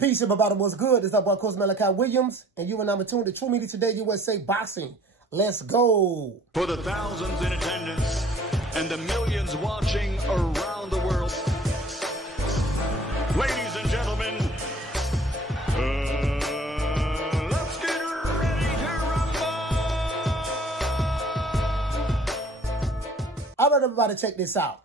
Peace, everybody. What's good? It's our boy, Coach Malachi Williams, and you and I'm tuned to True Media Today USA Boxing. Let's go. For the thousands in attendance and the millions watching around the world, ladies and gentlemen, let's get ready to rumble. I want everybody to check this out.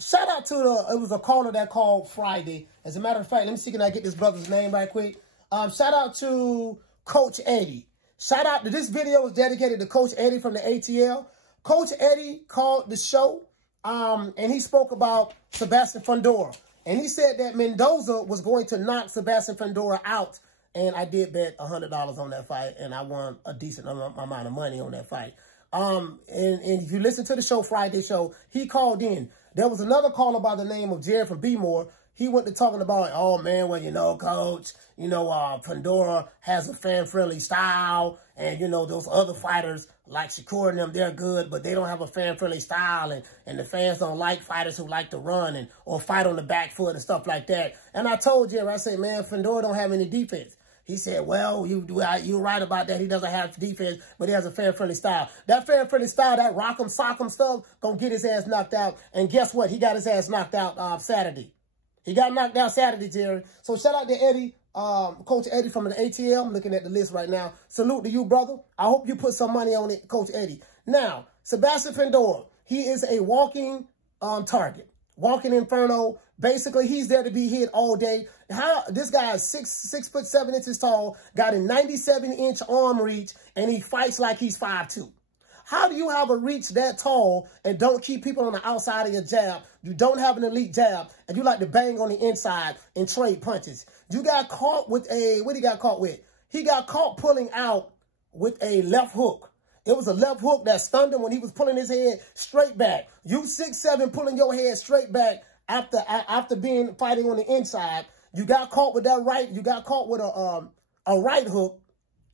Shout out to it was a caller that called Friday. As a matter of fact, let me see, can I get this brother's name right quick? Shout out to Coach Eddie. Shout out to this video is dedicated to Coach Eddie from the ATL. Coach Eddie called the show, and he spoke about Sebastian Fundora. And he said that Mendoza was going to knock Sebastian Fundora out. And I did bet $100 on that fight, and I won a decent amount of money on that fight. And if you listen to the show, Friday show, he called in. There was another caller by the name of Jared from B-More. He went to talking about, oh, man, well, you know, Coach, you know, Fundora has a fan-friendly style. And, you know, those other fighters like Shakur and them, they're good, but they don't have a fan-friendly style. And the fans don't like fighters who like to run or fight on the back foot and stuff like that. And I told Jared, I said, man, Fundora don't have any defense. He said, well, you're right about that. He doesn't have defense, but he has a fan-friendly style. That fan-friendly style, that rock-em, sock-em stuff, gonna get his ass knocked out. And guess what? He got his ass knocked out Saturday. He got knocked out Saturday, Jerry. So shout out to Eddie, Coach Eddie from the ATL. I'm looking at the list right now. Salute to you, brother. I hope you put some money on it, Coach Eddie. Now, Sebastian Fundora, he is a walking target. Walking inferno. Basically, he's there to be hit all day. This guy is 6'7" tall, got a 97-inch arm reach, and he fights like he's 5'2". How do you have a reach that tall and don't keep people on the outside of your jab? You don't have an elite jab, and you like to bang on the inside and trade punches. You got caught with what he got caught with? He got caught pulling out with a left hook. It was a left hook that stunned him when he was pulling his head straight back. You 6'7", pulling your head straight back after fighting on the inside. You got caught with that right. You got caught with a right hook.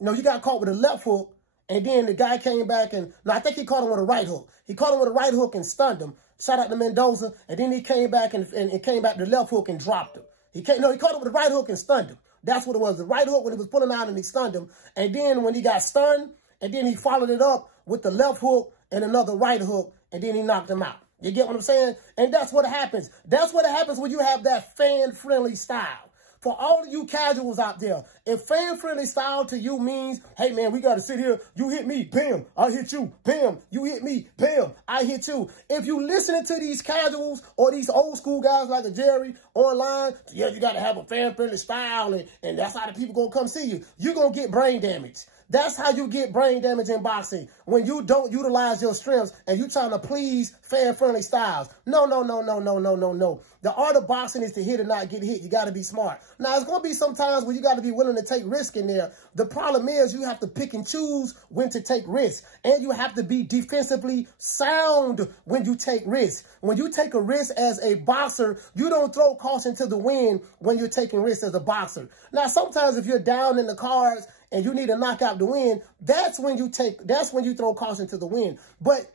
No, you got caught with a left hook. And then the guy came back and, no, I think he caught him with a right hook. He caught him with a right hook and stunned him. Shout out to Mendoza. And then he came back and came back to the left hook and dropped him. He caught him with the right hook and stunned him. That's what it was. The right hook when he was pulling out and he stunned him. And then when he got stunned, and then he followed it up with the left hook and another right hook, and then he knocked him out. You get what I'm saying? And that's what happens. That's what happens when you have that fan-friendly style. For all of you casuals out there, if fan-friendly style to you means, hey, man, we got to sit here. You hit me, bam, I hit you, bam. You hit me, bam, I hit you. If you listening to these casuals or these old school guys like the Jerry online, yeah, you got to have a fan-friendly style, and that's how the people going to come see you. You're going to get brain damage. That's how you get brain damage in boxing, when you don't utilize your strengths and you trying to please fan-friendly styles. No, no, no, no, no, no, no, no. The art of boxing is to hit and not get hit. You got to be smart. Now, it's going to be some times where you got to be willing to take risk in there. The problem is you have to pick and choose when to take risks, and you have to be defensively sound when you take risks. When you take a risk as a boxer, you don't throw caution to the wind when you're taking risks as a boxer. Now, sometimes if you're down in the cards and you need a knockout to win, that's when you throw caution to the wind. But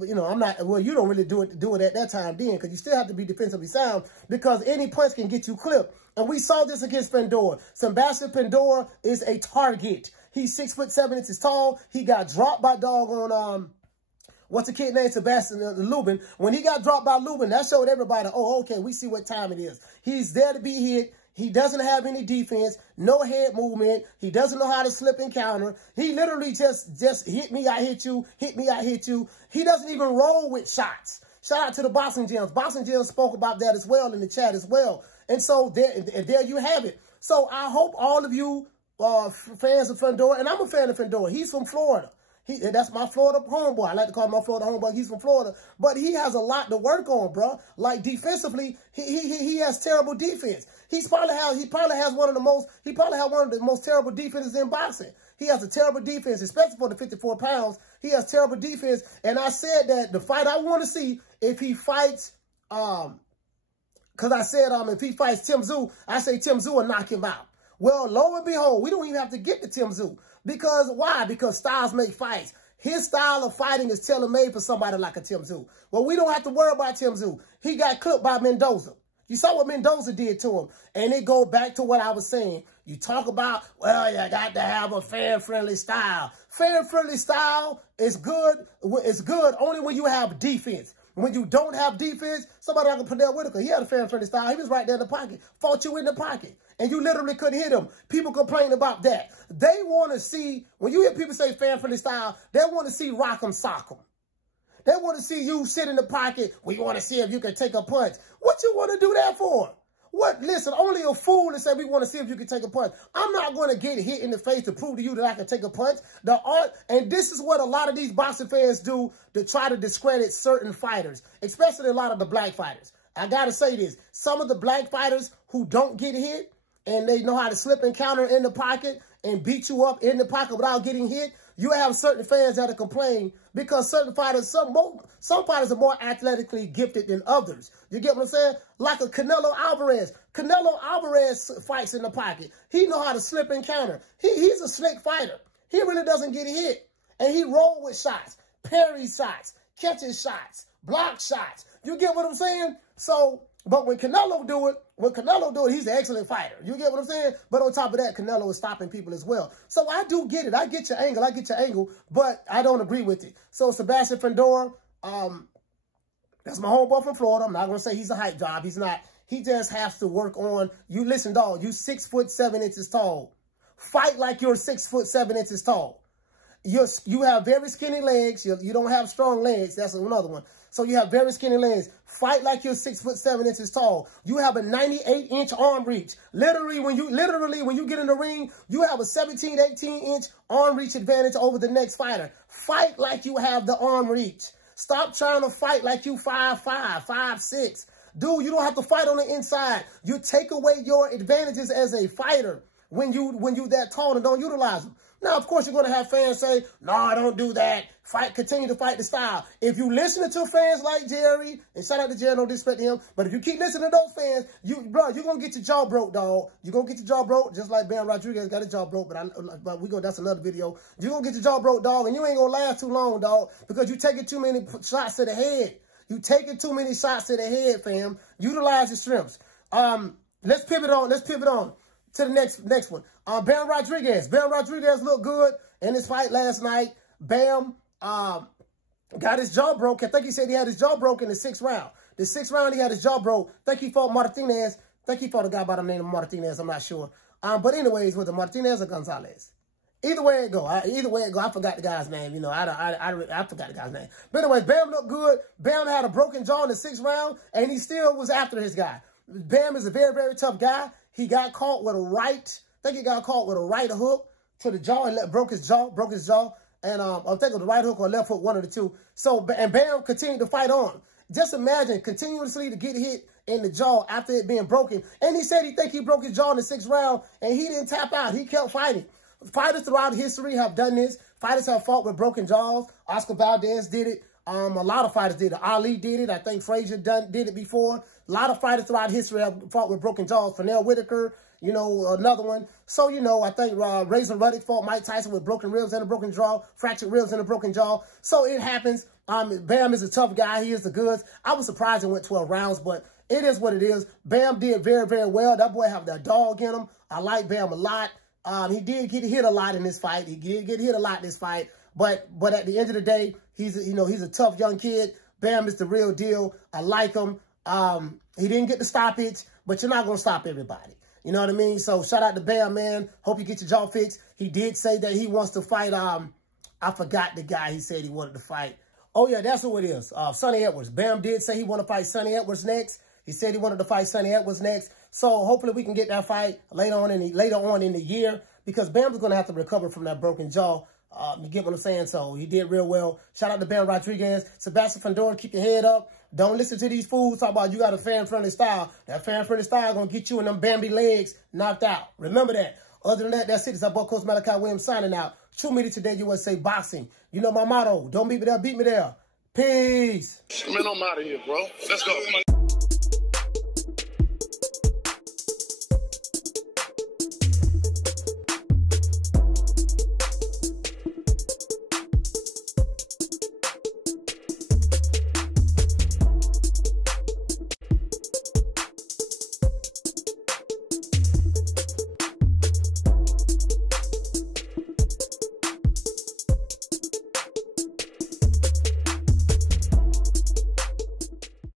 you know, you don't really do it at that time then, because you still have to be defensively sound, because any punch can get you clipped. And we saw this against Fundora. Sebastian Fundora is a target. He's 6'7" tall. He got dropped by doggone what's the kid named Sebastian Lubin. When he got dropped by Lubin, that showed everybody, oh, okay, we see what time it is. He's there to be hit. He doesn't have any defense, no head movement. He doesn't know how to slip and counter. He literally just hit me, I hit you, hit me, I hit you. He doesn't even roll with shots. Shout out to the Boxing Gems. Boxing Gems spoke about that as well in the chat as well. And so there you have it. So I hope all of you fans of Fundora, and I'm a fan of Fundora. He's from Florida. That's my Florida homeboy. I like to call him my Florida homeboy. He's from Florida. But he has a lot to work on, bro. Like defensively, he has terrible defense. He probably has one of the most terrible defenses in boxing. He has a terrible defense, especially for the 54 pounds. He has terrible defense. And I said that the fight I want to see, if he fights, because I said if he fights Tim Tszyu, I say Tim Tszyu will knock him out. Well, lo and behold, we don't even have to get to Tim Tszyu. Because why? Because styles make fights. His style of fighting is tailor-made for somebody like a Tim Tszyu. Well, we don't have to worry about Tim Tszyu. He got clipped by Mendoza. You saw what Mendoza did to him. And it go back to what I was saying. You talk about, well, you got to have a fan-friendly style. Fan-friendly style is good. It's good only when you have defense. When you don't have defense, somebody like Pernell Whitaker, he had a fan-friendly style. He was right there in the pocket, fought you in the pocket, and you literally couldn't hit him. People complain about that. They want to see, when you hear people say fan-friendly style, they want to see rock 'em, sock 'em. They want to see you sit in the pocket. We want to see if you can take a punch. What you want to do that for? What? Listen, only a fool to say we want to see if you can take a punch. I'm not going to get hit in the face to prove to you that I can take a punch. And this is what a lot of these boxing fans do to try to discredit certain fighters, especially a lot of the black fighters. I got to say this. Some of the black fighters who don't get hit and they know how to slip and counter in the pocket and beat you up in the pocket without getting hit, you have certain fans that complain because certain fighters, some fighters are more athletically gifted than others. You get what I'm saying? Like a Canelo Alvarez. Canelo Alvarez fights in the pocket. He know how to slip and counter. He's a slick fighter. He really doesn't get hit. And he roll with shots, parry shots, catches shots, block shots. You get what I'm saying? So, but when Canelo do it, he's an excellent fighter. You get what I'm saying? But on top of that, Canelo is stopping people as well. So I do get it. I get your angle, but I don't agree with it. So Sebastian Fundora, that's my homeboy from Florida. I'm not going to say he's a hype job. He's not. He just has to work on, you listen, dog, you 6'7" tall. Fight like you're 6'7" tall. You have very skinny legs. You don't have strong legs. That's another one. So you have very skinny legs. Fight like you're 6'7" tall. You have a 98-inch arm reach. Literally, when you get in the ring, you have a 17, 18-inch arm reach advantage over the next fighter. Fight like you have the arm reach. Stop trying to fight like you 5'5", 5'6". Dude, you don't have to fight on the inside. You take away your advantages as a fighter when you that tall and don't utilize them. Now, of course, you're going to have fans say, no, don't do that. Continue to fight the style. If you listen to fans like Jerry, and shout out to Jerry, no disrespect to him, but if you keep listening to those fans, you're going to get your jaw broke, dog. You're going to get your jaw broke, just like Brian Rodriguez got his jaw broke, that's another video. You're going to get your jaw broke, dog, and you ain't going to last too long, dog, because you're taking too many shots to the head. You're taking too many shots to the head, fam. Utilize your strengths. Let's pivot on to the next one. Bam Rodriguez. Bam Rodriguez looked good in his fight last night. Bam got his jaw broke. I think he said he had his jaw broke in the 6th round. The 6th round, he had his jaw broke. I think he fought Martinez. I think he fought a guy by the name of Martinez. I'm not sure. But anyways, was it Martinez or Gonzalez? Either way it go. I forgot the guy's name. You know, I forgot the guy's name. But anyways, Bam looked good. Bam had a broken jaw in the 6th round, and he still was after his guy. Bam is a very, very tough guy. He got caught with a right hook to the jaw and broke his jaw. And I think it was the right hook or left hook, one of the two. So, and Bam continued to fight on. Just imagine continuously to get hit in the jaw after it being broken. And he said he broke his jaw in the 6th round, and he didn't tap out. He kept fighting. Fighters throughout history have done this. Fighters have fought with broken jaws. Oscar Valdez did it. A lot of fighters did it. Ali did it. I think Frazier did it before. A lot of fighters throughout history have fought with broken jaws. Pernell Whitaker, you know, another one. So, you know, I think Razor Ruddock fought Mike Tyson with broken ribs and a broken jaw, fractured ribs and a broken jaw. So it happens. Bam is a tough guy. He is the goods. I was surprised it went 12 rounds, but it is what it is. Bam did very, very well. That boy have that dog in him. I like Bam a lot. He did get hit a lot in this fight. But at the end of the day, he's a tough young kid. Bam is the real deal. I like him. He didn't get the stoppage, but you're not going to stop everybody. You know what I mean? So shout out to Bam, man. Hope you get your jaw fixed. He did say that he wants to fight. I forgot the guy he said he wanted to fight. Oh, yeah, that's who it is. Sonny Edwards. Bam did say he wanted to fight Sonny Edwards next. He said he wanted to fight Sonny Edwards next. So hopefully we can get that fight later on in the year, because Bam is going to have to recover from that broken jaw. You get what I'm saying? So he did real well. Shout out to Bam Rodriguez. Sebastian Fundora, keep your head up. Don't listen to these fools talk about you got a fan-friendly style. That fan-friendly style going to get you in them Bambi legs knocked out. Remember that. Other than that, that's it. It's our boy, Coach Malachi Williams, signing out. True Media Today, USA Boxing. You know my motto. Don't beat me there, beat me there. Peace. Man, I'm out of here, bro. Let's go.